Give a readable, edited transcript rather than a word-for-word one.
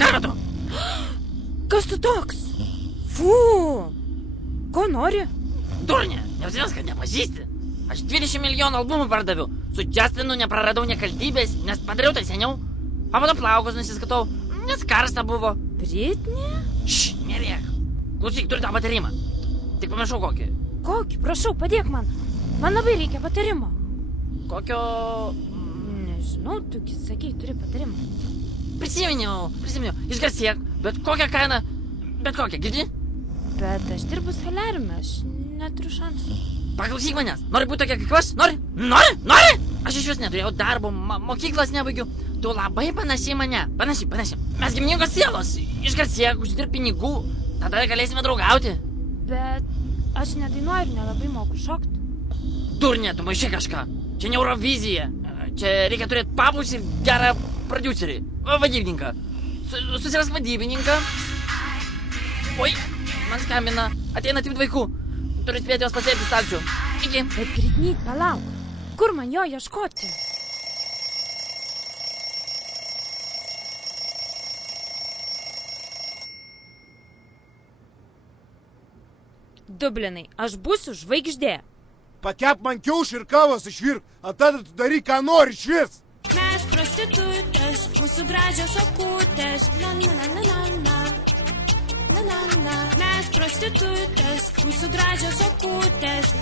Ką tu? Kas tu toks? Fū. Ko nori? Durnė, neapsimės, kad nepažįsti. Aš 20 milijonų albumų pardaviau. Su Justinu nepraradau nekaltybės, nes padariau tai seniau. O po to plaukus nusiskatau, nes karsta buvo. Britney? Nerėk. Klausyk, turiu tą patarimą. Tik pamiršau kokį. Kokį? Prašau, padėk man. Man labai reikia patarimo. Kokio... Nežinau, tugi sakei, turi patarimą. Prisiminiau. Išgarsėk, bet kokią kainą. Bet kokią, girdi? Bet aš dirbu soliariume, aš neturiu šansų. Paklausyk manęs. Nori būti tokia kaip aš? Nori? Aš iš vis neturėjau darbo, mokyklos nebaigiu. Tu labai panašiai mane. Panašiai. Mes giminingos sielos. Išgarsėk, uždirb pinigų. Tada galėsime draugauti. Bet aš nedainuoju ir nelabai moku šokti. Durnė, tu maišai kažką. Čia ne Eurovizija. Čia reikia turėti papus ir gerą prodiuserį. Vadybininką. Susirask vadybininką. Oi, man skambina. Ateina tik vaikų. Turiu spėti jos pasėti stalčių. Iki. Bet Britney, palauk. Kur man jo ieškoti? Dublinai, aš būsiu žvaigždė. Pakep man kiaušį ir kavos išvirk, o tada tu daryk, ką nori išvis. Mes prostitutės, mūsų gražios akutės. Mes prostitutės, mūsų gražios akutės.